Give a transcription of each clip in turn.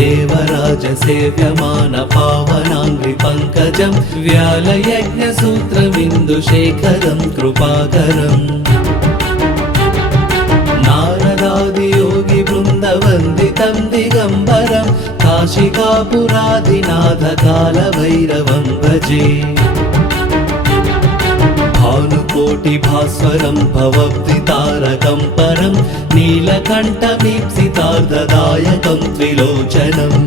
దేవరాజ సేవ్యమాన పావనాంగ్రి పంకజం వ్యాలయజ్ఞ సూత్రమిందు శేఖరం కృపాకరం. నారదాది యోగి బృంద వందితం దిగంబరం కాశికాపురాదినాథ కాల భైరవం భజే. भानुकोटिभास्वरं भवद्वितारकं परं नीलकण्ठमीप्सितार्धदायकं त्रिलोचनम्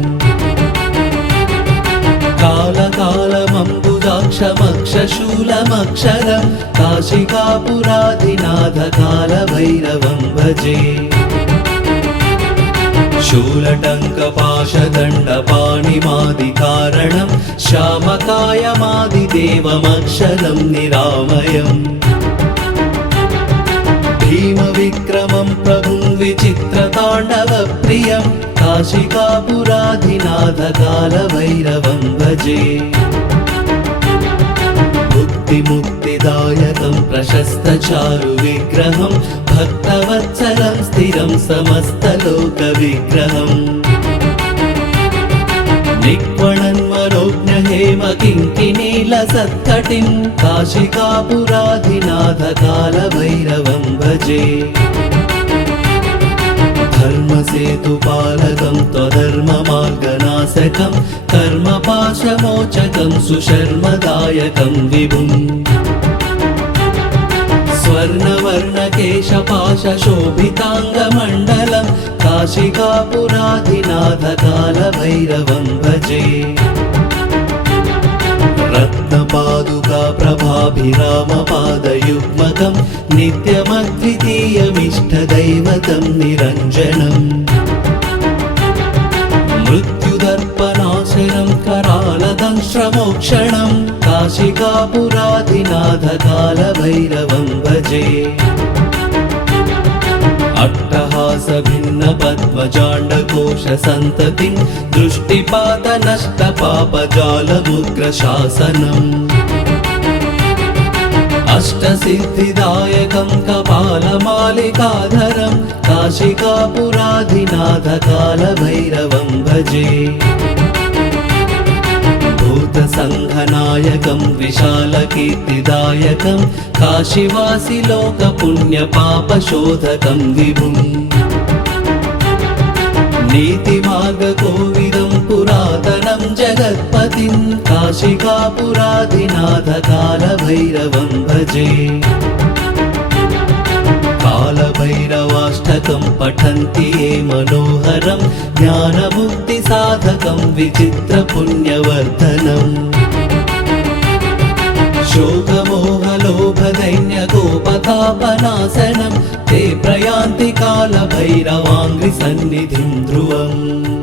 कालकालमम्बुजाक्षमक्षशूलमक्षरं काशिकापुरादिनाथकालभैरवं भजे शूलटङ्कपाशदण्डपाणिमादिकारणं श्यामकायमादिदेवमक्षरं निरामयम् भीमविक्रमं प्रभुं विचित्रताण्डवप्रियं काशिकापुराधिनाथकालभैरवं भजे मुक्तिमुक्तिदायकं प्रशस्तचारुविग्रहं भक्तवत्सलं स्थिरं समस्तलोकविग्रहम् निक्वणन्मनोज्ञहेमकिङ्किनीलसत्कटिं काशिकापुराधिनाथकालभैरवं भजे धर्मसेतुपालकं त्वधर्ममार्गनाशकं कर्मपाशमोचकं सुशर्मदायकं विभुम् स्वर्णवर्णकेशपाशशोभिताङ्गमण्डलं काशिकापुराधिनाथकालभैरवं भजे रत्नपादुका प्रभाभिरामपादयुग्मकं नित्यमद्वितीयमिष्टदैवतं निरञ्जनम् मृत्युदर्पनाशनं करालदंश्रमोक्षणं काशिकापुराधिनाथकालभैरवं भजे దినములే అట్టహాస భిన్న పద్మజాండకోశ సంతతి దృష్టిపాత నష్ట పాపజాల ఉగ్ర శాసనం అష్టసిద్ధిదాయకం కపాలమాలికాధరం కాశికాపురాధినాథ కాల భైరవం భజే. సంఘనాయకం విశాలకీర్తిదాయకం కాశీవాసి లోక పుణ్య పాప శోధకం విభుం. నీతి మార్గ కోవిదం పురాతనం జగత్పతిం కాశికాపురాధినాథ కాల భైరవం భజే. कालभैरवाष्टकं पठन्ति ये मनोहरं ज्ञानमुक्तिसाधकं विचित्रपुण्यवर्धनम् शोकमोहलोभदैन्यकोपतापनाशनं ते प्रयान्ति कालभैरवाङ्घ्रिसन्निधिं ध्रुवम्